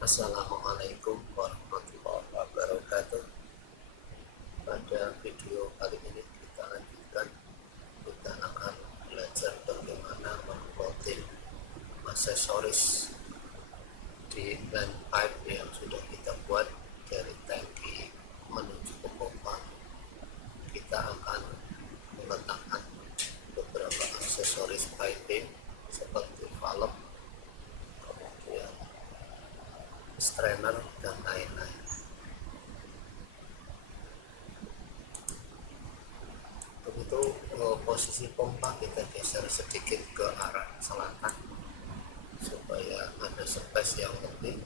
Assalamualaikum warahmatullahi wabarakatuh. Pada video kali ini kita lanjutkan. Kita akan belajar bagaimana memplotting aksesoris di line pipe yang sudah kita buat dari tangki menuju ke pompa. Kita akan meletakkan beberapa aksesoris piping seperti valve, kemudian strainer, dan lain-lain. Begitu posisi pompa kita geser sedikit ke arah selatan supaya ada space yang lebih.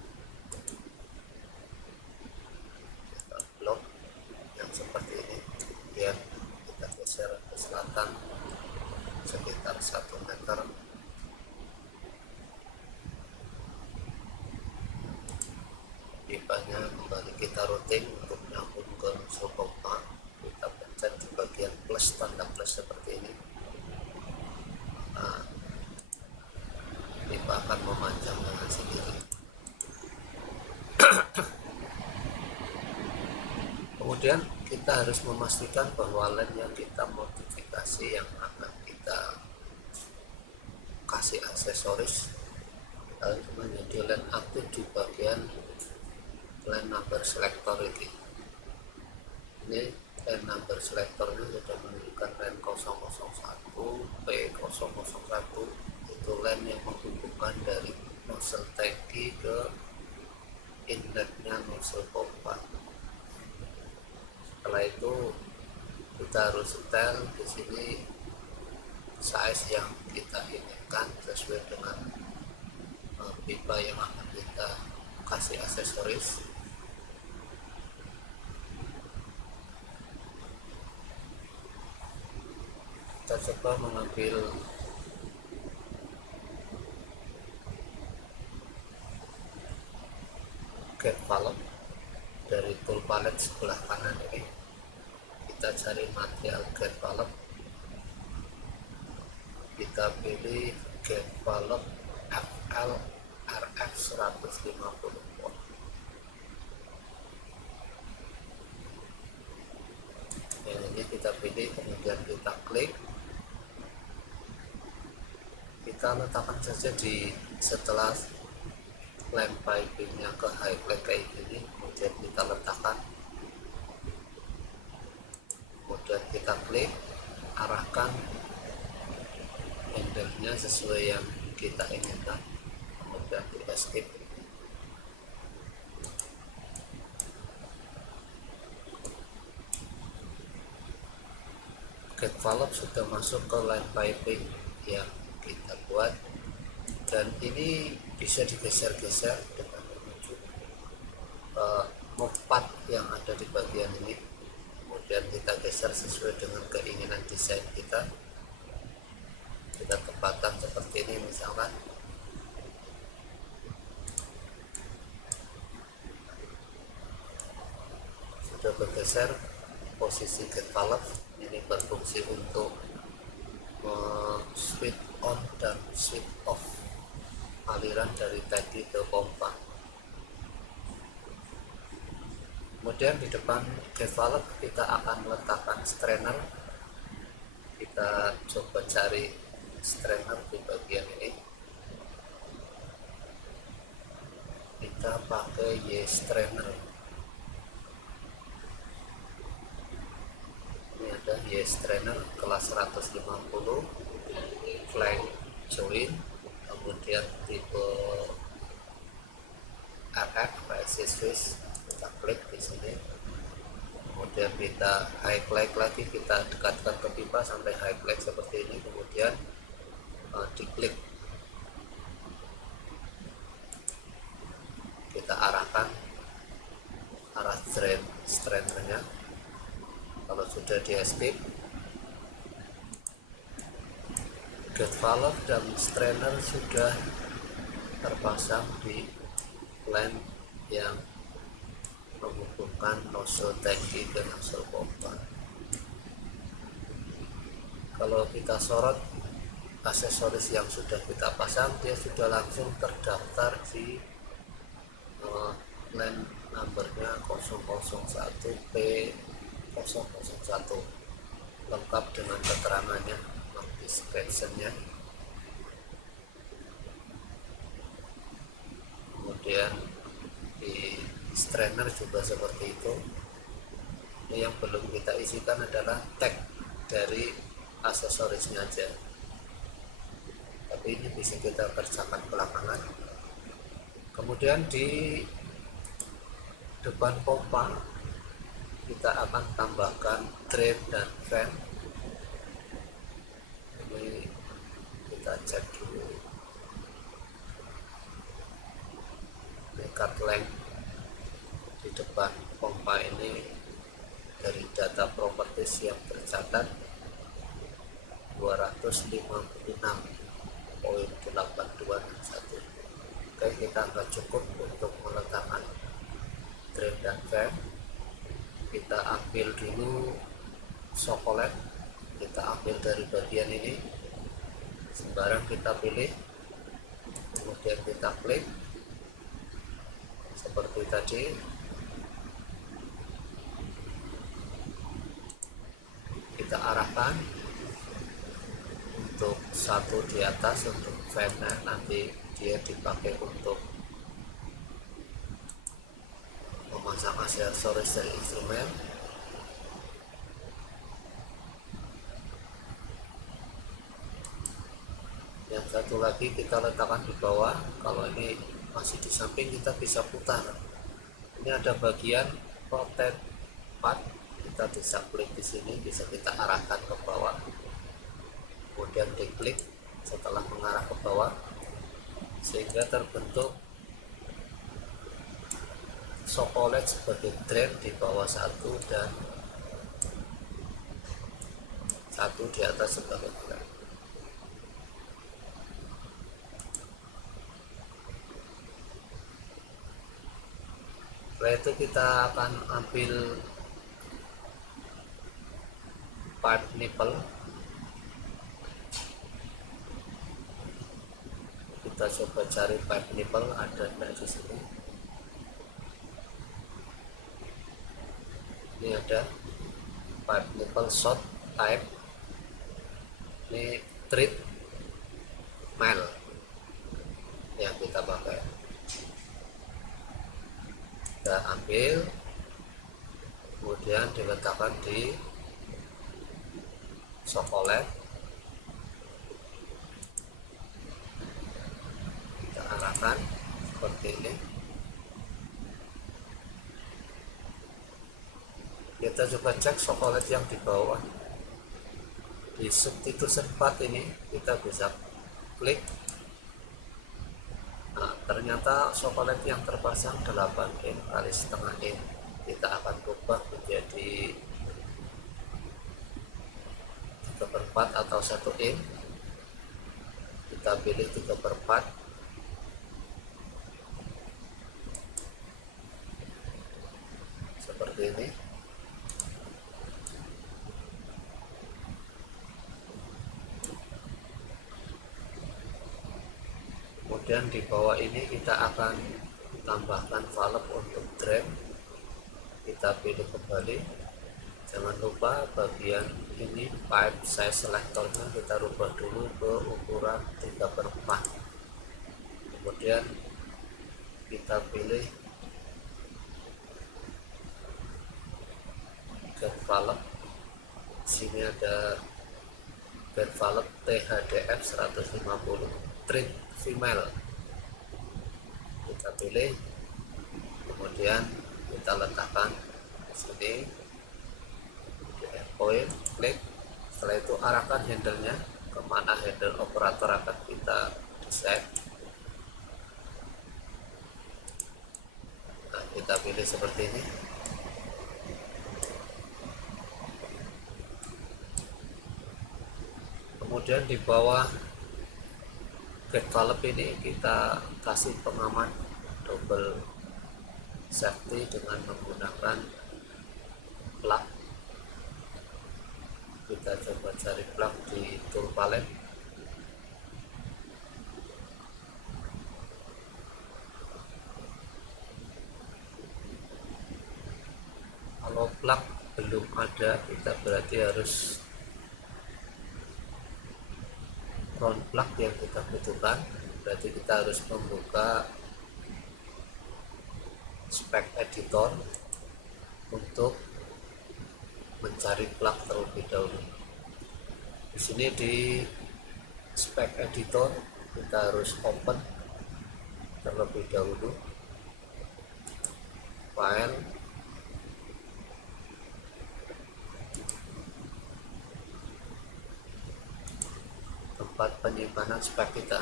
Kita blok yang seperti ini, kemudian kita geser ke selatan sekitar 1 meter. Pipanya kembali kita routing untuk nyambung ke nozzle pompa. Kita pencet di bagian plus, tanda plus seperti ini. Nah, pipa akan memanjang dengan sendiri. Kemudian kita harus memastikan bahwa lem yang kita modifikasi, yang akan kita kasih aksesoris, harus menjadi lem aktif di bagian line number selector ini. Ini line number selector ini sudah menunjukkan line 001, P001, itu line yang menghubungkan dari nozzle tangki ke inletnya nozzle pompa. Setelah itu kita harus setel di sini size yang kita inginkan sesuai dengan pipa yang akan kita kasih aksesoris. Kita coba mengambil gate valve dari tool pallet sebelah kanan ini. Kita cari material gate valve, kita pilih gate valve FL RF 150 volt. Yang ini kita pilih, kemudian kita klik. Kita letakkan saja di setelah lamp pipingnya ke high plate kayak gini, kemudian kita letakkan, kemudian kita klik, arahkan handle-nya sesuai yang kita inginkan, kemudian kita skip. Gate valve sudah masuk ke line piping yang kita buat, dan ini bisa digeser-geser dengan menunjuk move path yang ada di bagian ini. Kemudian kita geser sesuai dengan keinginan desain kita. Kita tempatkan seperti ini misalkan. Sudah bergeser posisi gate valve. Ini berfungsi untuk switch on dan switch off aliran dari tangki ke pompa. Kemudian di depan gate valve kita akan meletakkan strainer. Kita coba cari strainer di bagian ini. Kita pakai Y strainer. Ini ada Y strainer kelas 150 flank joint, kemudian tipe RF resistance. Kita klik di sini, kemudian kita high click lagi, kita dekatkan ke pipa sampai high click seperti ini, kemudian diklik, kita arahkan arah strainernya. Kalau sudah di escape, gate valve dan strainer sudah terpasang di line yang menghubungkan nozzle tangki ke nozzle pompa. Kalau kita sorot aksesoris yang sudah kita pasang, dia sudah langsung terdaftar di line numbernya 001 P001 lengkap dengan keterangannya, descriptionnya. Kemudian di strainer juga seperti itu. Ini yang belum kita isikan adalah tag dari aksesorisnya aja, tapi ini bisa kita kerjakan belakangan. Kemudian di depan pompa kita akan tambahkan drain dan fan. Ini kita cek dulu. Ini cut length di depan pompa ini dari data properties yang tercatat 256.8261. Oke, kita nggak cukup untuk meletakkan drain dan fan. Kita ambil dulu sokolet, kita ambil dari bagian ini, sembarang kita pilih, kemudian kita klik seperti tadi. Kita arahkan untuk satu di atas, untuk fan-nya nanti dia dipakai untuk memasang aksesoris dari instrumen. Yang satu lagi kita letakkan di bawah. Kalau ini masih di samping, kita bisa putar. Ini ada bagian rotate part, kita bisa klik di sini, bisa kita arahkan ke bawah, kemudian diklik setelah mengarah ke bawah sehingga terbentuk sokolet sebagai drain di bawah satu dan satu di atas sebagai drain. Setelah itu kita akan ambil pipe nipple. Kita coba cari pipe nipple, ada di sini. Ini ada pipe nipple short type. Ini treat mile yang kita pakai. Kita ambil, kemudian diletakkan di sokolet. Kita arahkan seperti ini. Kita coba cek sokolet yang di bawah. Di substitution part ini kita bisa klik. Nah, ternyata sokolet yang terpasang 8 in kali setengah in. Kita akan ubah menjadi 3/4 atau 1 in. Kita pilih 3/4. Seperti ini. Kemudian di bawah ini kita akan tambahkan valve untuk drain. Kita pilih kembali. Jangan lupa bagian ini pipe size selectornya kita rubah dulu ke ukuran 3/4. Kemudian kita pilih gate valve. Sini ada gate valve THDF 150 treat female. Kita pilih, kemudian kita letakkan di sini. Point, klik. Setelah itu arahkan handle-nya kemana handle operator akan kita desain. Nah, kita pilih seperti ini. Kemudian di bawah gate valve ini kita kasih pengaman double safety dengan menggunakan plug. Kita coba cari plug di tool palette. Kalau plug belum ada, kita berarti harus round plug yang kita butuhkan. Berarti kita harus membuka spec editor untuk mencari plug terlebih dahulu. Di sini di spec editor kita harus open terlebih dahulu file, tempat penyimpanan spek kita.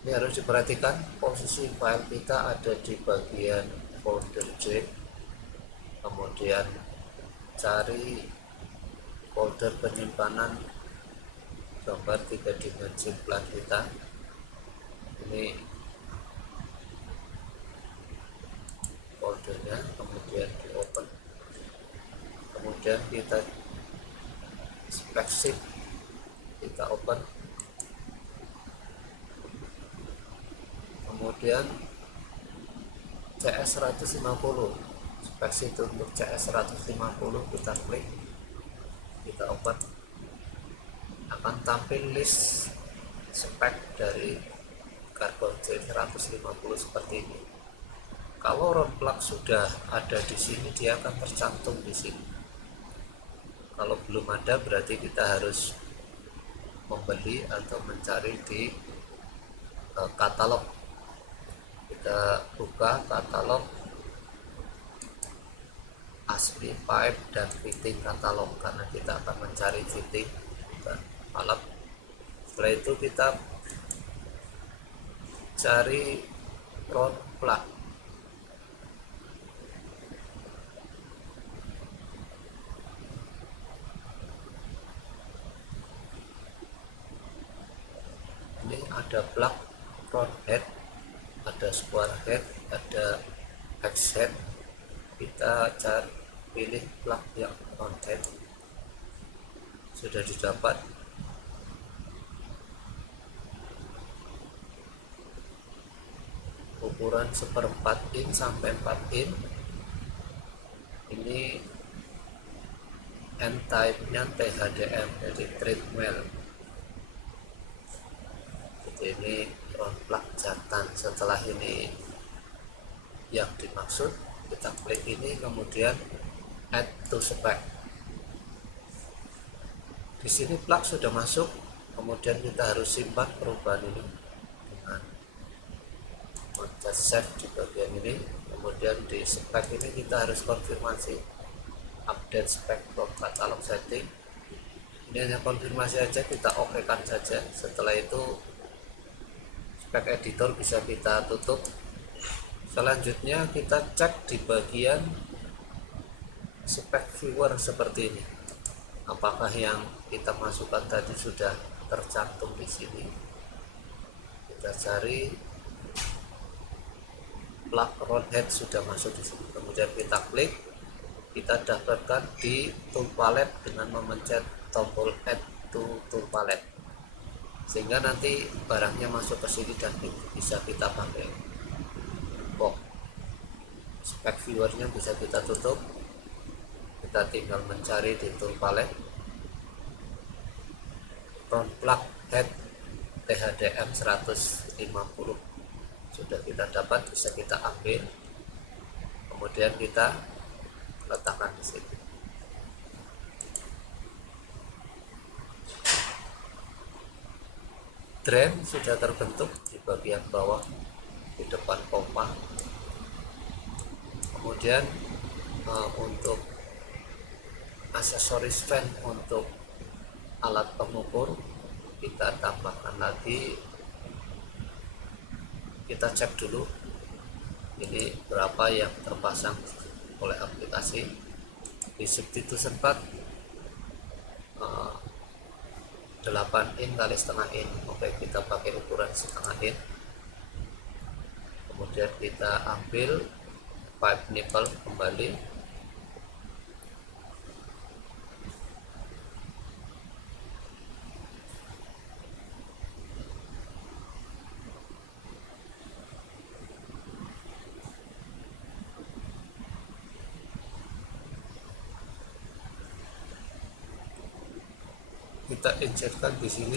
Ini harus diperhatikan posisi file kita ada di bagian folder J, kemudian cari folder penyimpanan gambar 3 dimensi plan kita. Ini foldernya, kemudian di open, kemudian kita spec sheet kita open, kemudian CS 150 spek sheet untuk CS 150 kita klik, kita open, akan tampil list spek dari Carbon C150 seperti ini. Kalau round plug sudah ada di sini, dia akan tercantum di sini. Kalau belum ada, berarti kita harus membeli atau mencari di katalog. Kita buka katalog ASME pipe dan fitting katalog, karena kita akan mencari fitting dan alat. Setelah itu kita cari round plug. Ini ada plug round head, ada square head, ada hex head. Kita cari, pilih plug yang round head. Sudah didapat. Ukuran 1/4 in sampai 4 in. Ini end type nya THDM, jadi treadmill. Ini round plug jantan. Setelah ini yang dimaksud, kita klik ini, kemudian add to spec. Di sini plug sudah masuk, kemudian kita harus simpan perubahan ini dengan mencet save di bagian ini. Kemudian di spec ini kita harus konfirmasi update spec from catalog setting. Ini hanya konfirmasi aja, kita oke kan saja. Setelah itu spec editor bisa kita tutup. Selanjutnya kita cek di bagian spec viewer seperti ini, apakah yang kita masukkan tadi sudah tercantum di sini. Kita cari plug round head sudah masuk di sini, kemudian kita klik, kita dapatkan di tool palette dengan memencet tombol add to tool palette, sehingga nanti barangnya masuk ke sini dan bisa kita pakai. Spec viewernya bisa kita tutup. Kita tinggal mencari di tool palette round plug head THDM 150, sudah kita dapat, bisa kita ambil, kemudian kita letakkan di sini. Drain sudah terbentuk di bagian bawah di depan pompa. Kemudian untuk aksesoris fan untuk alat pengukur, kita tambahkan lagi. Kita cek dulu ini berapa yang terpasang oleh aplikasi. Di substitution part 8 in kali setengah in. Oke, kita pakai ukuran setengah in. Kemudian kita ambil pipe nipple kembali, kita insertkan di sini.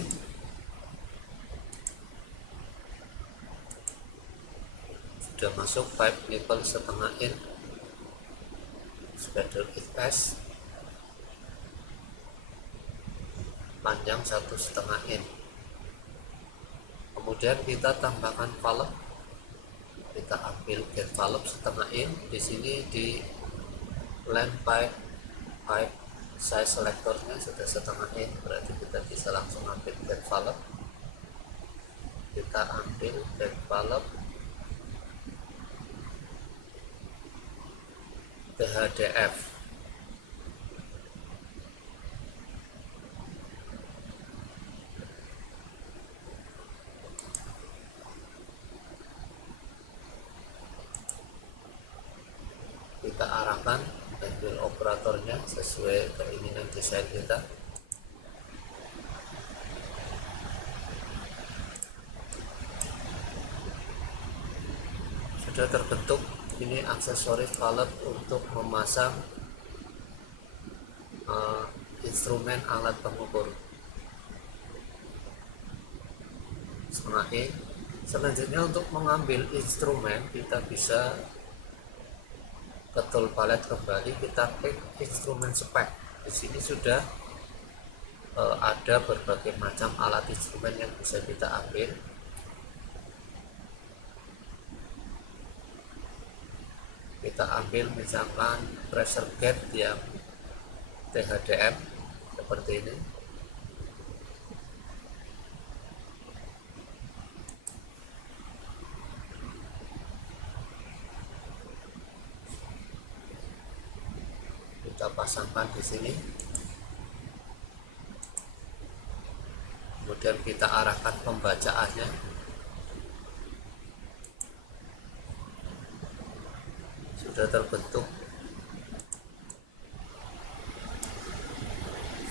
Sudah masuk pipe nipple setengah in, spider S panjang 1,5 in. Kemudian kita tambahkan valve, kita ambil gate valve setengah in. Di sini di line pipe size selectornya sudah setengah in, berarti kita bisa langsung ambil gate valve. Kita ambil gate valve THDF. Kita arahkan handle operatornya sesuai keinginan desain kita. Sudah terbentuk. Ini aksesoris valve untuk memasang instrumen alat pengukur setengah in. Selanjutnya untuk mengambil instrumen kita bisa ke tool palette kembali, kita klik instrumen spek. Di sini sudah ada berbagai macam alat instrumen yang bisa kita ambil. Kita ambil misalkan pressure gauge yang THDM seperti ini. Kita pasangkan di sini. Kemudian kita arahkan pembacaannya. Sudah terbentuk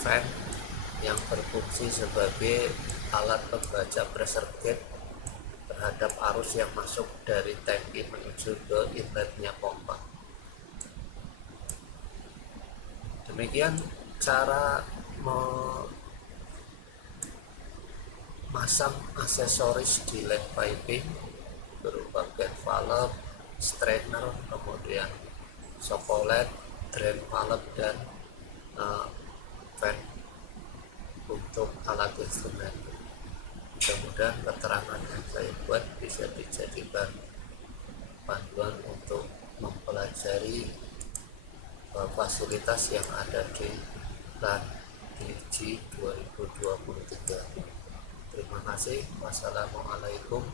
fan yang berfungsi sebagai alat pembaca pressure gauge terhadap arus yang masuk dari tangki menuju ke inletnya pompa. Demikian cara memasang aksesoris di line piping berupa gate valve, strainer, kemudian sokolet, drain valve, dan fan untuk alat instrumen. Mudah-mudahan keterangan yang saya buat bisa dijadikan panduan untuk mempelajari fasilitas yang ada di LAN DG 2023. Terima kasih. Wassalamualaikum